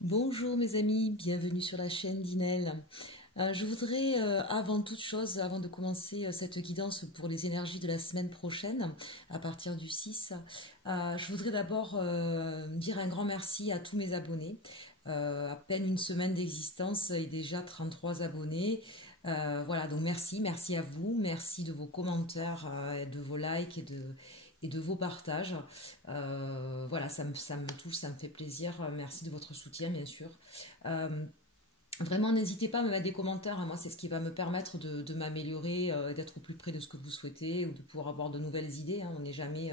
Bonjour mes amis, bienvenue sur la chaîne d'Inel. Je voudrais avant toute chose, avant de commencer cette guidance pour les énergies de la semaine prochaine, à partir du 6, je voudrais d'abord dire un grand merci à tous mes abonnés. À peine une semaine d'existence et déjà 33 abonnés. Voilà, donc merci à vous, merci de vos commentaires, de vos likes et de vos partages. Voilà, ça me touche, ça me fait plaisir. Merci de votre soutien, bien sûr. Euh, Vraiment, n'hésitez pas à me mettre des commentaires, hein. Moi, c'est ce qui va me permettre de m'améliorer, d'être au plus près de ce que vous souhaitez ou de pouvoir avoir de nouvelles idées, hein. On n'est jamais,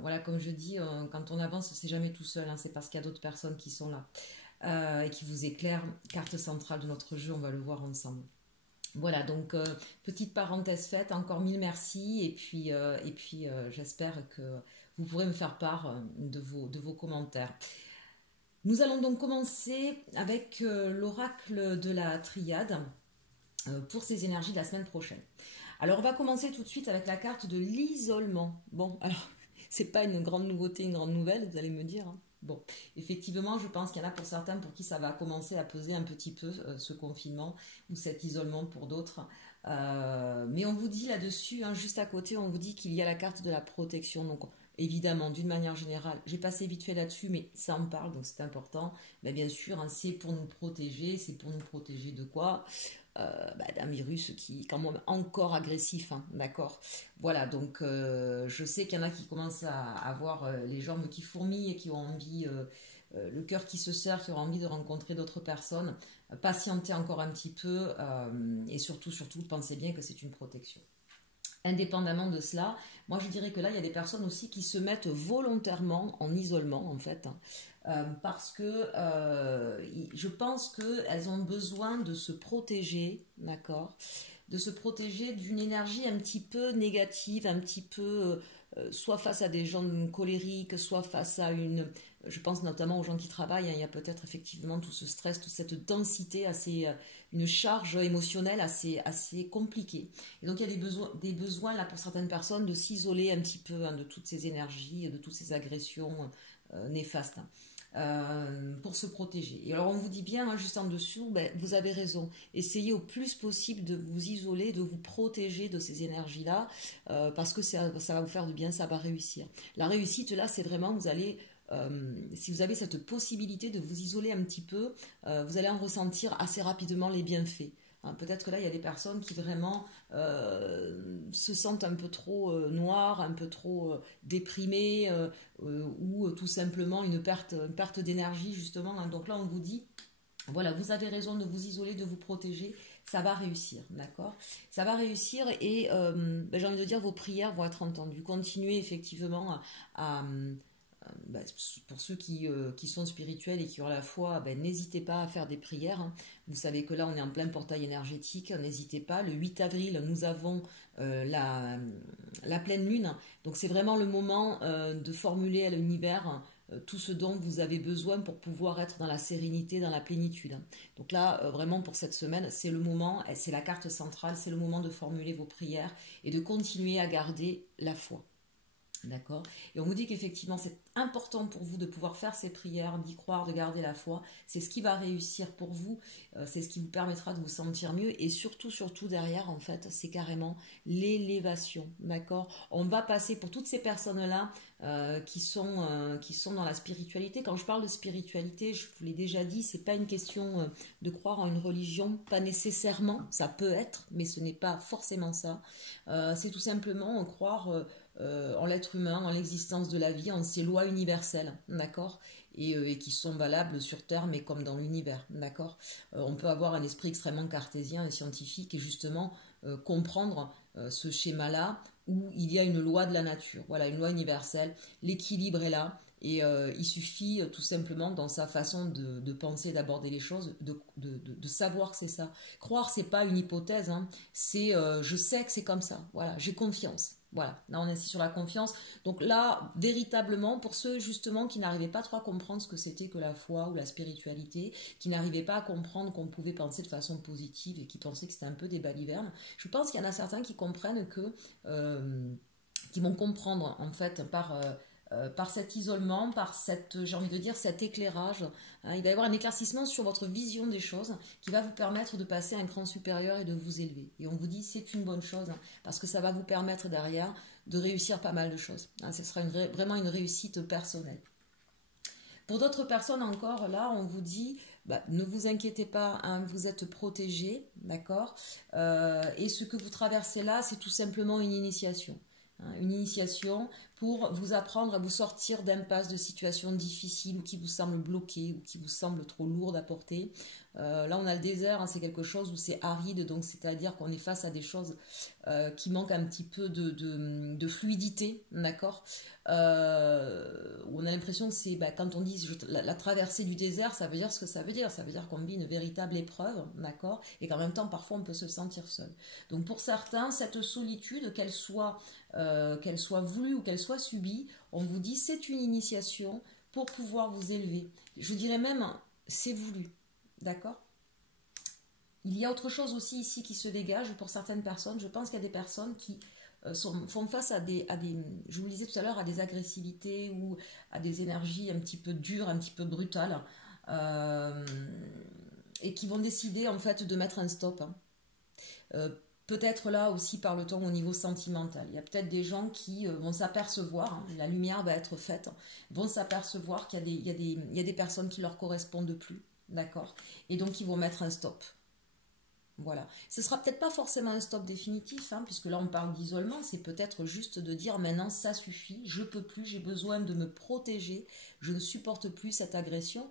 voilà, comme je dis, quand on avance, c'est jamais tout seul, hein. C'est parce qu'il y a d'autres personnes qui sont là et qui vous éclairent. Carte centrale de notre jeu, on va le voir ensemble. Voilà, donc petite parenthèse faite, encore mille merci et puis j'espère que vous pourrez me faire part de vos commentaires. Nous allons donc commencer avec l'oracle de la triade pour ces énergies de la semaine prochaine. Alors on va commencer tout de suite avec la carte de l'isolement. Bon, alors c'est pas une grande nouveauté, une grande nouvelle, vous allez me dire, hein. Bon, effectivement, je pense qu'il y en a pour certains pour qui ça va commencer à peser un petit peu ce confinement ou cet isolement pour d'autres. Mais on vous dit là-dessus, hein, juste à côté, on vous dit qu'il y a la carte de la protection. Donc évidemment, d'une manière générale, j'ai passé vite fait là-dessus, mais ça en parle, donc c'est important. Mais bien sûr, hein, c'est pour nous protéger. C'est pour nous protéger de quoi? D'un virus qui est quand même encore agressif, hein, d'accord. Voilà, donc je sais qu'il y en a qui commencent à avoir les jambes qui fourmillent et qui ont envie, le cœur qui se serre, qui ont envie de rencontrer d'autres personnes. Patientez encore un petit peu et surtout, pensez bien que c'est une protection. Indépendamment de cela, moi je dirais que là, il y a des personnes aussi qui se mettent volontairement en isolement, en fait, hein, parce que je pense qu'elles ont besoin de se protéger, d'accord, de se protéger d'une énergie un petit peu négative, un petit peu, soit face à des gens colériques, soit face à une... Je pense notamment aux gens qui travaillent, hein, il y a peut-être effectivement tout ce stress, toute cette densité, assez, une charge émotionnelle assez compliquée. Et donc il y a des besoins là pour certaines personnes de s'isoler un petit peu, hein, de toutes ces énergies, de toutes ces agressions néfastes, hein, pour se protéger. Et alors on vous dit bien, hein, juste en dessous, ben, vous avez raison. Essayez au plus possible de vous isoler, de vous protéger de ces énergies-là, parce que ça va vous faire du bien, ça va réussir. La réussite là, c'est vraiment, vous allez si vous avez cette possibilité de vous isoler un petit peu, vous allez en ressentir assez rapidement les bienfaits, hein. Peut-être que là, il y a des personnes qui vraiment se sentent un peu trop noires, un peu trop déprimées, ou tout simplement une perte d'énergie, justement, hein. Donc là, on vous dit, voilà, vous avez raison de vous isoler, de vous protéger, ça va réussir, d'accord? Ça va réussir et j'ai envie de dire, vos prières vont être entendues. Continuez effectivement bah, pour ceux qui sont spirituels et qui ont la foi, ben, n'hésitez pas à faire des prières, hein. Vous savez que là, on est en plein portail énergétique. N'hésitez pas. Le 8 avril, nous avons la pleine lune. Donc, c'est vraiment le moment de formuler à l'univers tout ce dont vous avez besoin pour pouvoir être dans la sérénité, dans la plénitude, hein. Donc là, vraiment pour cette semaine, c'est le moment, c'est la carte centrale, c'est le moment de formuler vos prières et de continuer à garder la foi. D'accord. Et on vous dit qu'effectivement, c'est important pour vous de pouvoir faire ces prières, d'y croire, de garder la foi. C'est ce qui va réussir pour vous. C'est ce qui vous permettra de vous sentir mieux. Et surtout derrière, en fait, c'est carrément l'élévation. D'accord. On va passer pour toutes ces personnes-là qui sont dans la spiritualité. Quand je parle de spiritualité, je vous l'ai déjà dit, c'est pas une question de croire en une religion. Pas nécessairement. Ça peut être, mais ce n'est pas forcément ça. C'est tout simplement croire en l'être humain, en l'existence de la vie, en ces lois universelles, d'accord, et qui sont valables sur Terre, mais comme dans l'univers, d'accord. On peut avoir un esprit extrêmement cartésien et scientifique et justement comprendre ce schéma-là où il y a une loi de la nature, voilà, une loi universelle, l'équilibre est là. Et il suffit tout simplement dans sa façon de penser, d'aborder les choses, de savoir que c'est ça. Croire, c'est pas une hypothèse, hein, c'est je sais que c'est comme ça, voilà, j'ai confiance. Voilà, là on insiste sur la confiance. Donc là, véritablement, pour ceux justement qui n'arrivaient pas trop à comprendre ce que c'était que la foi ou la spiritualité, qui n'arrivaient pas à comprendre qu'on pouvait penser de façon positive et qui pensaient que c'était un peu des balivernes, je pense qu'il y en a certains qui comprennent que, qui vont comprendre en fait par par cet isolement, par cette, j'ai envie de dire, cet éclairage. Hein, il va y avoir un éclaircissement sur votre vision des choses qui va vous permettre de passer à un cran supérieur et de vous élever. Et on vous dit c'est une bonne chose hein, parce que ça va vous permettre derrière de réussir pas mal de choses. Hein, ce sera vraiment une réussite personnelle. Pour d'autres personnes encore, là, on vous dit, ne vous inquiétez pas, hein, vous êtes protégés, d'accord. Et ce que vous traversez là, c'est tout simplement une initiation. Hein, une initiation pour vous apprendre à vous sortir d'impasses, de situations difficiles ou qui vous semblent bloquées ou qui vous semblent trop lourdes à porter. Là, on a le désert, hein, c'est quelque chose où c'est aride, donc c'est-à-dire qu'on est face à des choses qui manquent un petit peu de fluidité, d'accord. On a l'impression que c'est, quand on dit la traversée du désert, ça veut dire ce que ça veut dire. Ça veut dire qu'on vit une véritable épreuve, d'accord, et qu'en même temps, parfois, on peut se sentir seul. Donc, pour certains, cette solitude, qu'elle soit voulue ou qu'elle soit subie, on vous dit c'est une initiation pour pouvoir vous élever. Je dirais même, c'est voulu. D'accord. Il y a autre chose aussi ici qui se dégage pour certaines personnes. Je pense qu'il y a des personnes qui font face à des, je vous le disais tout à l'heure, à des agressivités ou à des énergies un petit peu dures, un petit peu brutales, et qui vont décider en fait de mettre un stop. Hein. Peut-être là aussi par le temps au niveau sentimental. Il y a peut-être des gens qui vont s'apercevoir, hein, la lumière va être faite, vont s'apercevoir qu'il y a des personnes qui leur correspondent plus. D'accord. Et donc, ils vont mettre un stop. Voilà. Ce ne sera peut-être pas forcément un stop définitif, hein, puisque là, on parle d'isolement. C'est peut-être juste de dire, maintenant, ça suffit, je ne peux plus, j'ai besoin de me protéger, je ne supporte plus cette agression.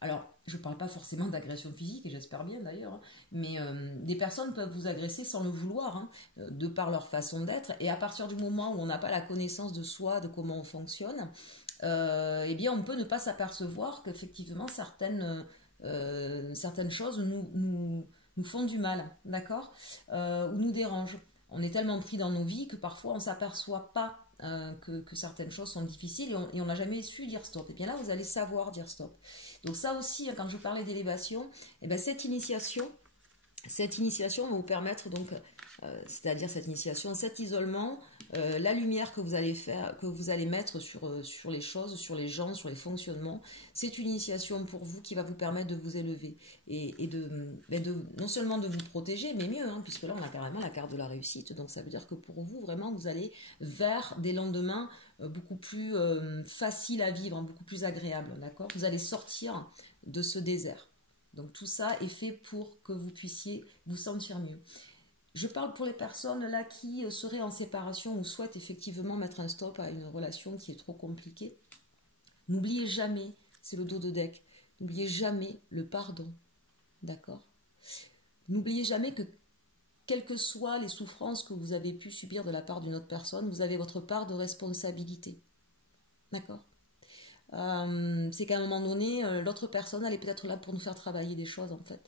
Alors, je ne parle pas forcément d'agression physique, et j'espère bien d'ailleurs, hein, mais des personnes peuvent vous agresser sans le vouloir, hein, de par leur façon d'être. Et à partir du moment où on n'a pas la connaissance de soi, de comment on fonctionne, eh bien, on peut ne pas s'apercevoir qu'effectivement, certaines choses nous font du mal, d'accord, ou nous dérangent. On est tellement pris dans nos vies que parfois on ne s'aperçoit pas que certaines choses sont difficiles et on n'a jamais su dire stop. Et bien là, vous allez savoir dire stop. Donc ça aussi, quand je parlais d'élévation, eh bien cette initiation va vous permettre donc, c'est-à-dire cette initiation, cet isolement, la lumière que vous allez faire, que vous allez mettre sur les choses, sur les gens, sur les fonctionnements, c'est une initiation pour vous qui va vous permettre de vous élever et de non seulement de vous protéger, mais mieux, hein, puisque là on a carrément la carte de la réussite, donc ça veut dire que pour vous vraiment vous allez vers des lendemains beaucoup plus faciles à vivre, beaucoup plus agréables, d'accord. Vous allez sortir de ce désert. Donc tout ça est fait pour que vous puissiez vous sentir mieux. Je parle pour les personnes là qui seraient en séparation ou souhaitent effectivement mettre un stop à une relation qui est trop compliquée. N'oubliez jamais, c'est le dos de deck, n'oubliez jamais le pardon, d'accord? N'oubliez jamais que quelles que soient les souffrances que vous avez pu subir de la part d'une autre personne, vous avez votre part de responsabilité, d'accord? C'est qu'à un moment donné, l'autre personne, elle est peut-être là pour nous faire travailler des choses en fait.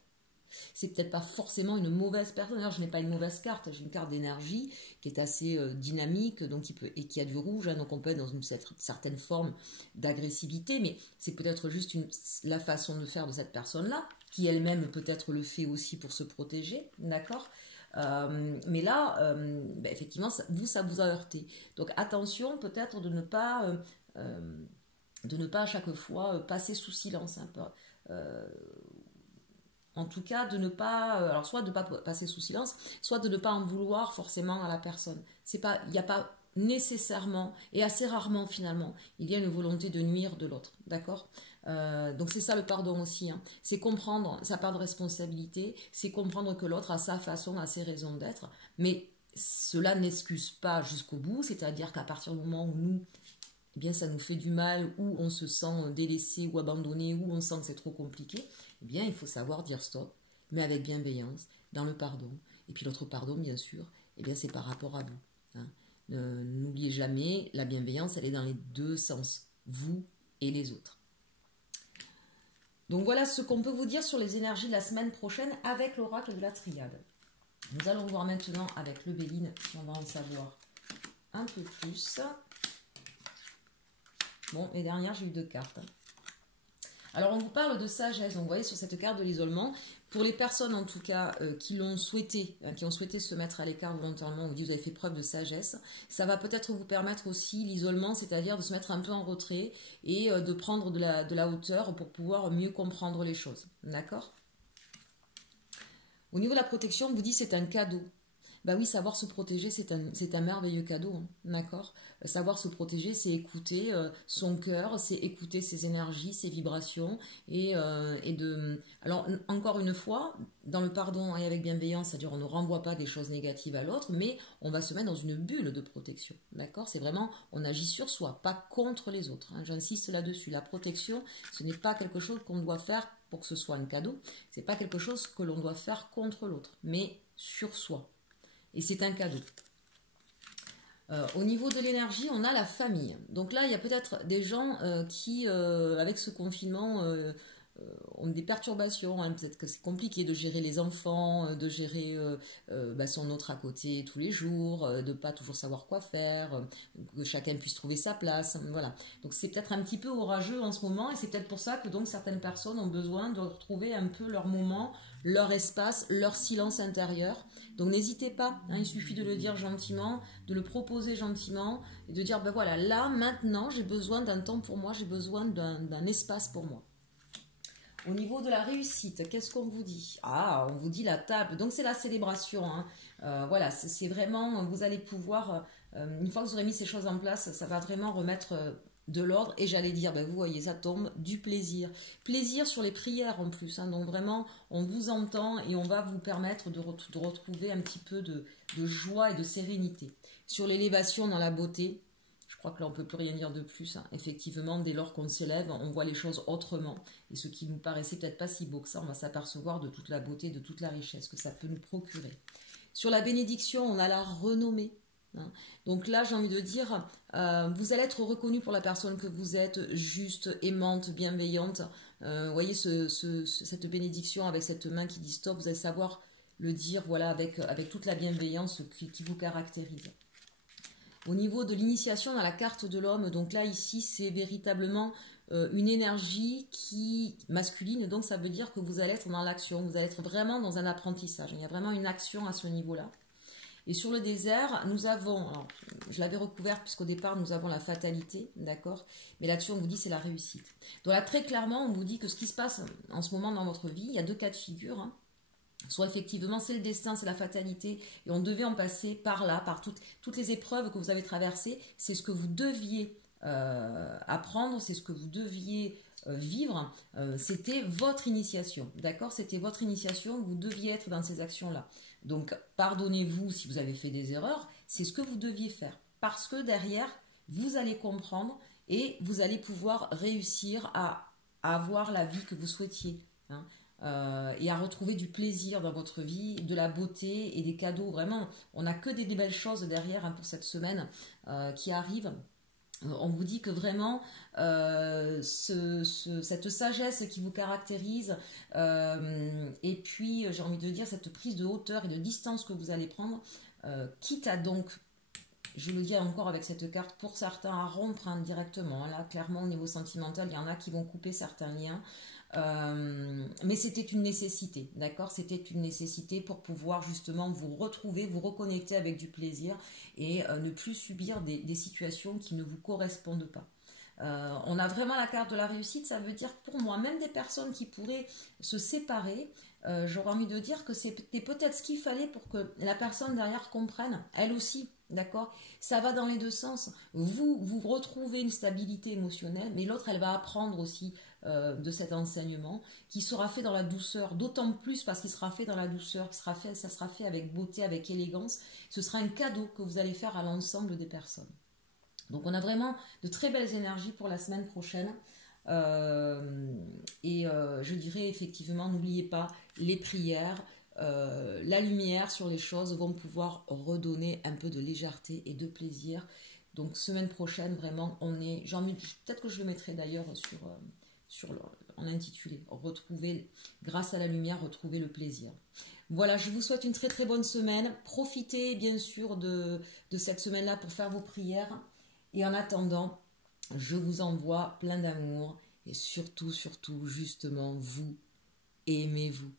C'est peut-être pas forcément une mauvaise personne. Alors, je n'ai pas une mauvaise carte, j'ai une carte d'énergie qui est assez dynamique donc et qui a du rouge, hein, donc on peut être dans une certaine forme d'agressivité, mais c'est peut-être juste la façon de faire de cette personne-là, qui elle-même peut-être le fait aussi pour se protéger, d'accord. Mais là, effectivement, ça vous a heurté. Donc attention peut-être de ne pas à chaque fois passer sous silence un peu. En tout cas, de ne pas, alors soit de ne pas passer sous silence, soit de ne pas en vouloir forcément à la personne. Il n'y a pas nécessairement, et assez rarement finalement, il y a une volonté de nuire de l'autre, d'accord. Donc c'est ça le pardon aussi, hein. C'est comprendre sa part de responsabilité, c'est comprendre que l'autre a sa façon, a ses raisons d'être, mais cela n'excuse pas jusqu'au bout, c'est-à-dire qu'à partir du moment où nous, eh bien, ça nous fait du mal, ou on se sent délaissé ou abandonné, ou on sent que c'est trop compliqué, eh bien, il faut savoir dire stop, mais avec bienveillance, dans le pardon. Et puis l'autre pardon, bien sûr, eh bien, c'est par rapport à vous, hein. N'oubliez jamais, la bienveillance, elle est dans les deux sens, vous et les autres. Donc voilà ce qu'on peut vous dire sur les énergies de la semaine prochaine avec l'oracle de la triade. Nous allons voir maintenant avec le Béline si on va en savoir un peu plus. Bon, et derrière, j'ai eu 2 cartes. Alors on vous parle de sagesse, donc vous voyez sur cette carte de l'isolement, pour les personnes en tout cas qui l'ont souhaité, qui ont souhaité se mettre à l'écart volontairement, on vous dit vous avez fait preuve de sagesse, ça va peut-être vous permettre aussi l'isolement, c'est-à-dire de se mettre un peu en retrait et de prendre de la hauteur pour pouvoir mieux comprendre les choses, d'accord? Au niveau de la protection, on vous dit c'est un cadeau. Bah oui, savoir se protéger, c'est un merveilleux cadeau, hein, d'accord? Savoir se protéger, c'est écouter son cœur, c'est écouter ses énergies, ses vibrations, et de... Alors, encore une fois, dans le pardon et avec bienveillance, c'est-à-dire on ne renvoie pas des choses négatives à l'autre, mais on va se mettre dans une bulle de protection, d'accord? C'est vraiment, on agit sur soi, pas contre les autres, hein, j'insiste là-dessus. La protection, ce n'est pas quelque chose qu'on doit faire pour que ce soit un cadeau, c'est pas quelque chose que l'on doit faire contre l'autre, mais sur soi. Et c'est un cadeau. Au niveau de l'énergie, on a la famille. Donc là, il y a peut-être des gens qui, avec ce confinement, ont des perturbations. Hein. Peut-être que c'est compliqué de gérer les enfants, de gérer son autre à côté tous les jours, de ne pas toujours savoir quoi faire, que chacun puisse trouver sa place. Voilà. Donc c'est peut-être un petit peu orageux en ce moment, et c'est peut-être pour ça que donc certaines personnes ont besoin de retrouver un peu leur moment, leur espace, leur silence intérieur. Donc n'hésitez pas, hein, il suffit de le dire gentiment, de le proposer gentiment, et de dire, ben voilà, là, maintenant, j'ai besoin d'un temps pour moi, j'ai besoin d'un espace pour moi. Au niveau de la réussite, qu'est-ce qu'on vous dit? Ah, on vous dit la table, donc c'est la célébration, hein. Voilà, c'est vraiment, vous allez pouvoir, une fois que vous aurez mis ces choses en place, ça va vraiment remettre de l'ordre, et j'allais dire, ben vous voyez, ça tombe, du plaisir. Plaisir sur les prières en plus, hein, donc vraiment, on vous entend et on va vous permettre de retrouver un petit peu de joie et de sérénité. Sur l'élévation dans la beauté, je crois que là on ne peut plus rien dire de plus, hein. Effectivement, dès lors qu'on s'élève, on voit les choses autrement, et ce qui nous paraissait peut-être pas si beau que ça, on va s'apercevoir de toute la beauté, de toute la richesse que ça peut nous procurer. Sur la bénédiction, on a la renommée. Donc là, j'ai envie de dire, vous allez être reconnu pour la personne que vous êtes, juste, aimante, bienveillante. Vous voyez cette bénédiction avec cette main qui dit stop, vous allez savoir le dire, voilà, avec toute la bienveillance qui vous caractérise. Au niveau de l'initiation dans la carte de l'homme, donc là, ici, c'est véritablement une énergie masculine, donc ça veut dire que vous allez être dans l'action, vous allez être vraiment dans un apprentissage. Il y a vraiment une action à ce niveau-là. Et sur le désert, nous avons, alors, je l'avais recouverte puisqu'au départ nous avons la fatalité, d'accord? Mais là-dessus on vous dit c'est la réussite. Donc là très clairement on vous dit que ce qui se passe en ce moment dans votre vie, il y a deux cas de figure, hein. Soit effectivement c'est le destin, c'est la fatalité, et on devait en passer par là, par toutes les épreuves que vous avez traversées, c'est ce que vous deviez apprendre, c'est ce que vous deviez vivre, c'était votre initiation, d'accord? C'était votre initiation, vous deviez être dans ces actions-là. Donc, pardonnez-vous si vous avez fait des erreurs, c'est ce que vous deviez faire. Parce que derrière, vous allez comprendre et vous allez pouvoir réussir à avoir la vie que vous souhaitiez, hein, et à retrouver du plaisir dans votre vie, de la beauté et des cadeaux. Vraiment, on n'a que des belles choses derrière, hein, pour cette semaine qui arrive. On vous dit que vraiment cette sagesse qui vous caractérise, et puis j'ai envie de dire cette prise de hauteur et de distance que vous allez prendre, quitte à donc, je le dis encore avec cette carte, pour certains à rompre indirectement. Là clairement au niveau sentimental il y en a qui vont couper certains liens. Mais c'était une nécessité, d'accord? C'était une nécessité pour pouvoir justement vous retrouver, vous reconnecter avec du plaisir et ne plus subir des situations qui ne vous correspondent pas. On a vraiment la carte de la réussite, ça veut dire pour moi, même des personnes qui pourraient se séparer, j'aurais envie de dire que c'était peut-être ce qu'il fallait pour que la personne derrière comprenne, elle aussi, d'accord? Ça va dans les deux sens. Vous retrouvez une stabilité émotionnelle, mais l'autre, elle va apprendre aussi de cet enseignement qui sera fait dans la douceur, d'autant plus parce qu'il sera fait dans la douceur, ça sera fait avec beauté, avec élégance. Ce sera un cadeau que vous allez faire à l'ensemble des personnes. Donc on a vraiment de très belles énergies pour la semaine prochaine. Je dirais effectivement, n'oubliez pas les prières, la lumière sur les choses vont pouvoir redonner un peu de légèreté et de plaisir. Donc semaine prochaine, vraiment, peut-être que je le mettrai d'ailleurs en intitulé, retrouver, grâce à la lumière, retrouver le plaisir. Voilà, je vous souhaite une très très bonne semaine. Profitez bien sûr de cette semaine-là pour faire vos prières. Et en attendant, je vous envoie plein d'amour Et surtout, surtout, justement, vous, aimez-vous.